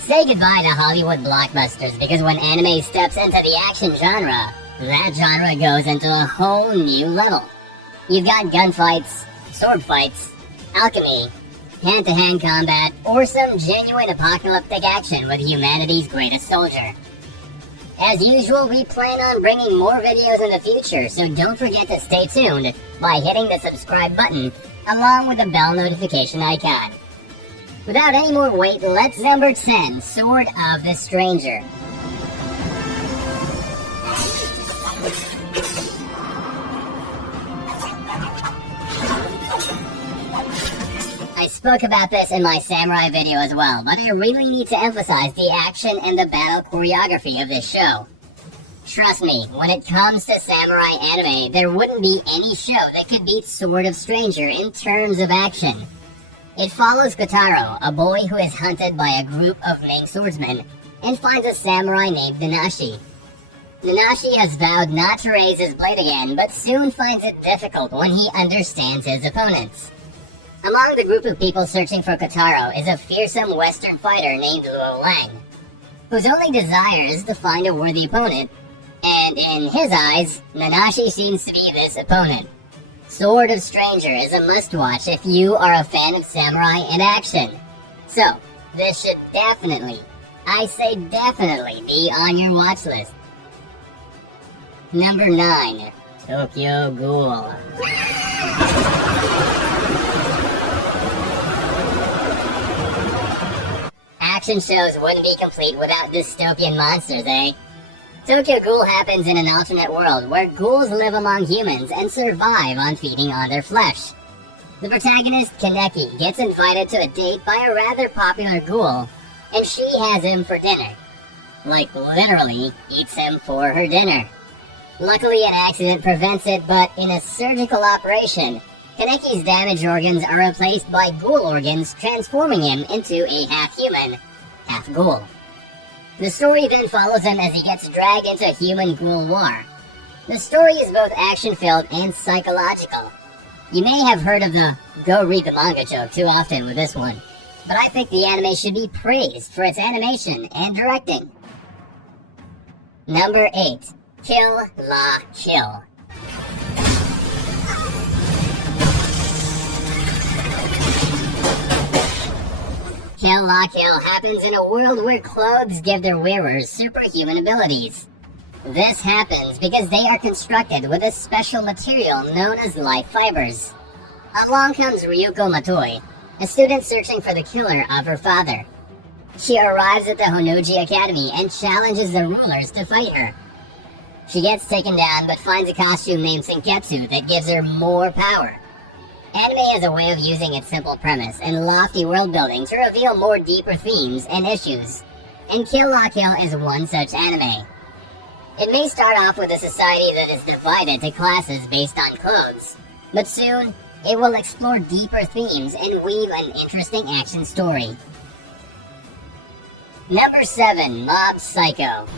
Say goodbye to Hollywood blockbusters because when anime steps into the action genre, that genre goes into a whole new level. You've got gunfights, sword fights, alchemy, hand-to-hand combat, or some genuine apocalyptic action with humanity's greatest soldier. As usual, we plan on bringing more videos in the future, so don't forget to stay tuned by hitting the subscribe button along with the bell notification icon. Without any more wait, let's number 10, Sword of the Stranger. I spoke about this in my samurai video as well, but I really need to emphasize the action and the battle choreography of this show. Trust me, when it comes to samurai anime, there wouldn't be any show that could beat Sword of Stranger in terms of action. It follows Kotaro, a boy who is hunted by a group of Ming swordsmen, and finds a samurai named Nanashi. Nanashi has vowed not to raise his blade again, but soon finds it difficult when he understands his opponents. Among the group of people searching for Kotaro is a fearsome Western fighter named Luo Lang, whose only desire is to find a worthy opponent, and in his eyes, Nanashi seems to be this opponent. Sword of Stranger is a must-watch if you are a fan of samurai and action. So, this should definitely, I say definitely, be on your watch list. Number 9, Tokyo Ghoul. Action shows wouldn't be complete without dystopian monsters, eh? Tokyo Ghoul happens in an alternate world where ghouls live among humans and survive on feeding on their flesh. The protagonist, Kaneki, gets invited to a date by a rather popular ghoul, and she has him for dinner. Like, literally, eats him for her dinner. Luckily, an accident prevents it, but in a surgical operation, Kaneki's damaged organs are replaced by ghoul organs, transforming him into a half-human, half-ghoul. The story then follows him as he gets dragged into human-ghoul war. The story is both action-filled and psychological. You may have heard of the go read the manga joke too often with this one, but I think the anime should be praised for its animation and directing. Number 8, Kill La Kill. Kill La Kill happens in a world where clothes give their wearers superhuman abilities. This happens because they are constructed with a special material known as life fibers. Along comes Ryuko Matoi, a student searching for the killer of her father. She arrives at the Honoji Academy and challenges the rulers to fight her. She gets taken down but finds a costume named Senketsu that gives her more power. Anime has a way of using its simple premise and lofty world building to reveal more deeper themes and issues, and Kill La Kill is one such anime. It may start off with a society that is divided to classes based on clothes, but soon it will explore deeper themes and weave an interesting action story. Number 7, Mob Psycho.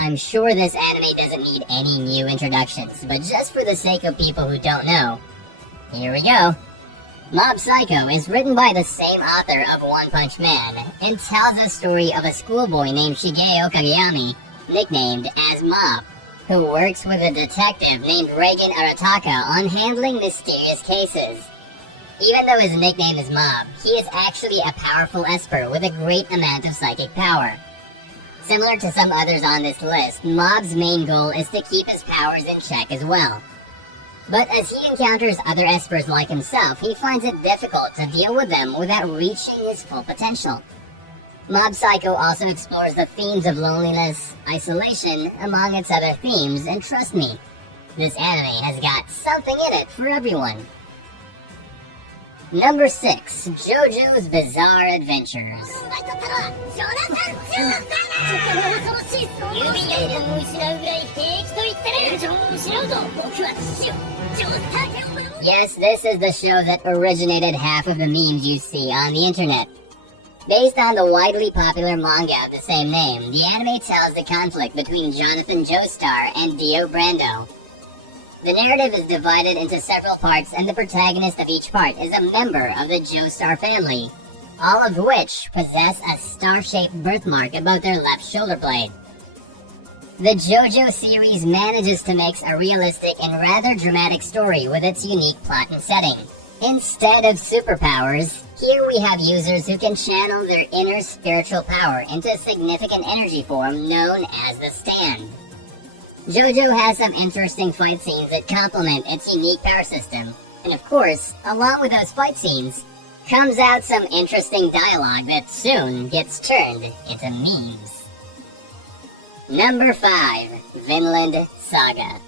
I'm sure this anime doesn't need any new introductions, but just for the sake of people who don't know, here we go. Mob Psycho is written by the same author of One Punch Man, and tells the story of a schoolboy named Shigeo Kageyami, nicknamed as Mob, who works with a detective named Reigen Arataka on handling mysterious cases. Even though his nickname is Mob, he is actually a powerful esper with a great amount of psychic power. Similar to some others on this list, Mob's main goal is to keep his powers in check as well. But as he encounters other espers like himself, he finds it difficult to deal with them without reaching his full potential. Mob Psycho also explores the themes of loneliness, isolation, among its other themes, and trust me, this anime has got something in it for everyone. Number 6, JoJo's Bizarre Adventures. Yes, this is the show that originated half of the memes you see on the internet. Based on the widely popular manga of the same name, the anime tells the conflict between Jonathan Joestar and Dio Brando. The narrative is divided into several parts, and the protagonist of each part is a member of the Joestar family, all of which possess a star-shaped birthmark above their left shoulder blade. The JoJo series manages to mix a realistic and rather dramatic story with its unique plot and setting. Instead of superpowers, here we have users who can channel their inner spiritual power into a significant energy form known as the Stand. JoJo has some interesting fight scenes that complement its unique power system, and of course, along with those fight scenes, comes out some interesting dialogue that soon gets turned into memes. Number 5. Vinland Saga.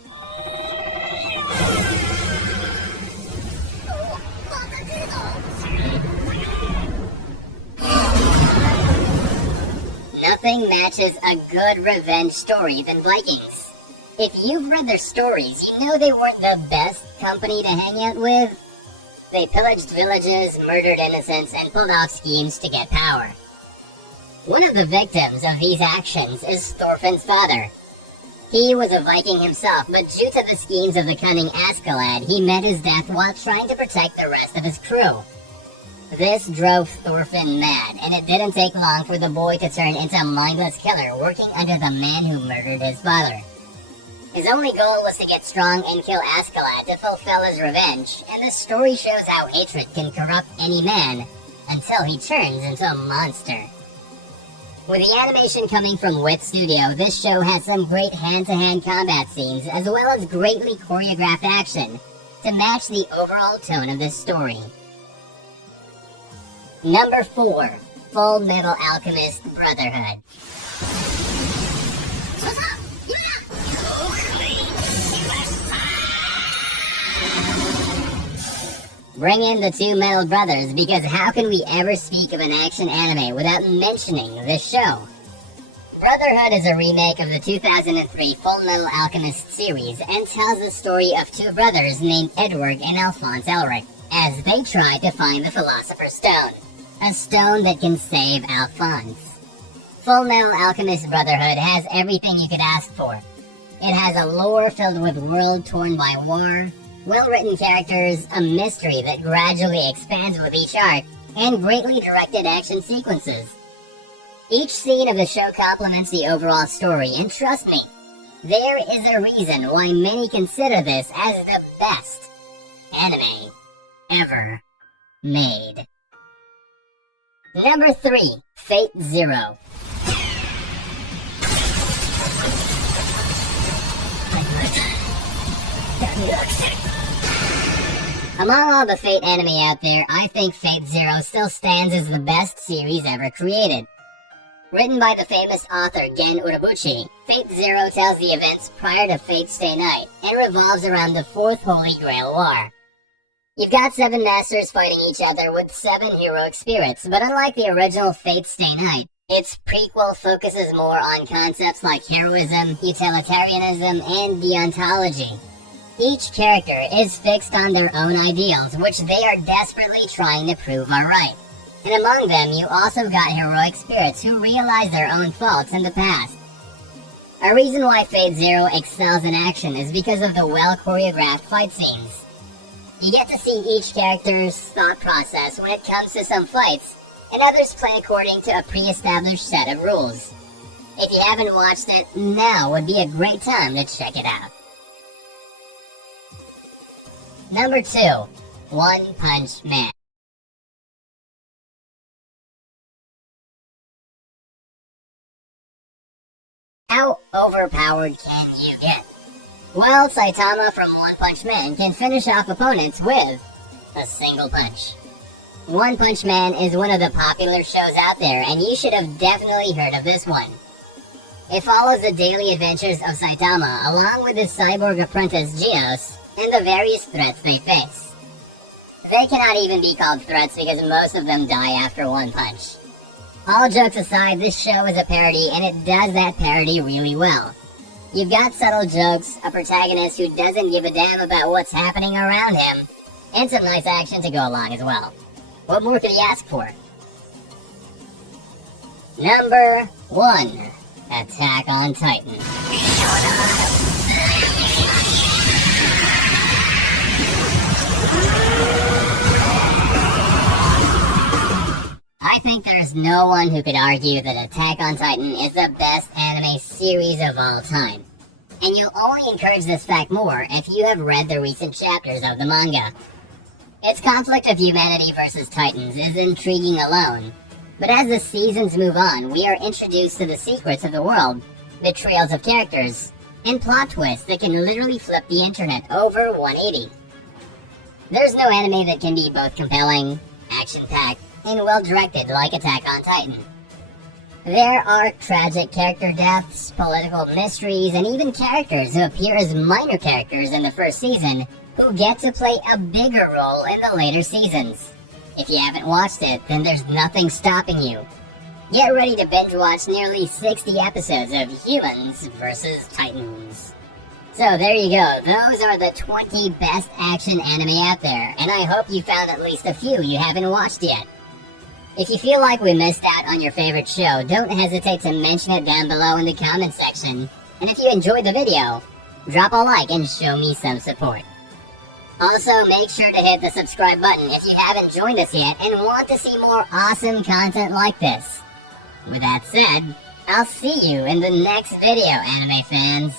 Nothing matches a good revenge story than Vikings. If you've read their stories, you know they weren't the best company to hang out with. They pillaged villages, murdered innocents, and pulled off schemes to get power. One of the victims of these actions is Thorfinn's father. He was a Viking himself, but due to the schemes of the cunning Askeladd, he met his death while trying to protect the rest of his crew. This drove Thorfinn mad, and it didn't take long for the boy to turn into a mindless killer working under the man who murdered his father. His only goal was to get strong and kill Askeladd to fulfill his revenge, and the story shows how hatred can corrupt any man until he turns into a monster. With the animation coming from Wit Studio, this show has some great hand-to-hand combat scenes as well as greatly choreographed action to match the overall tone of this story. Number 4. Full Metal Alchemist Brotherhood. Bring in the two metal brothers, because how can we ever speak of an action anime without mentioning this show? Brotherhood is a remake of the 2003 Full Metal Alchemist series and tells the story of two brothers named Edward and Alphonse Elric as they try to find the Philosopher's Stone, a stone that can save Alphonse. Full Metal Alchemist Brotherhood has everything you could ask for. It has a lore filled with world torn by war, well-written characters, a mystery that gradually expands with each arc, and greatly directed action sequences. Each scene of the show complements the overall story, and trust me, there is a reason why many consider this as the best anime ever made. Number 3. Fate Zero. Among all the Fate anime out there, I think Fate Zero still stands as the best series ever created. Written by the famous author Gen Urobuchi, Fate Zero tells the events prior to Fate's Stay Night and revolves around the Fourth Holy Grail War. You've got 7 masters fighting each other with 7 heroic spirits, but unlike the original Fate's Stay Night, its prequel focuses more on concepts like heroism, utilitarianism, and deontology. Each character is fixed on their own ideals, which they are desperately trying to prove are right. And among them, you also got heroic spirits who realize their own faults in the past. A reason why Fate Zero excels in action is because of the well-choreographed fight scenes. You get to see each character's thought process when it comes to some fights, and others play according to a pre-established set of rules. If you haven't watched it, now would be a great time to check it out. Number 2. One Punch Man. How overpowered can you get? Well, Saitama from One Punch Man can finish off opponents with a single punch. One Punch Man is one of the popular shows out there, and you should have definitely heard of this one. It follows the daily adventures of Saitama along with his cyborg apprentice Geos and the various threats they face. They cannot even be called threats because most of them die after one punch. All jokes aside, this show is a parody, and it does that parody really well. You've got subtle jokes, a protagonist who doesn't give a damn about what's happening around him, and some nice action to go along as well. What more could you ask for? Number 1. Attack on Titan. I think there's no one who could argue that Attack on Titan is the best anime series of all time. And you'll only encourage this fact more if you have read the recent chapters of the manga. Its conflict of humanity versus Titans is intriguing alone, but as the seasons move on, we are introduced to the secrets of the world, betrayals of characters, and plot twists that can literally flip the internet over 180. There's no anime that can be both compelling, action-packed, and well-directed like Attack on Titan. There are tragic character deaths, political mysteries, and even characters who appear as minor characters in the first season who get to play a bigger role in the later seasons. If you haven't watched it, then there's nothing stopping you. Get ready to binge watch nearly 60 episodes of Humans vs. Titans. So there you go, those are the 20 best action anime out there, and I hope you found at least a few you haven't watched yet. If you feel like we missed out on your favorite show, don't hesitate to mention it down below in the comment section. And if you enjoyed the video, drop a like and show me some support. Also, make sure to hit the subscribe button if you haven't joined us yet and want to see more awesome content like this. With that said, I'll see you in the next video, anime fans.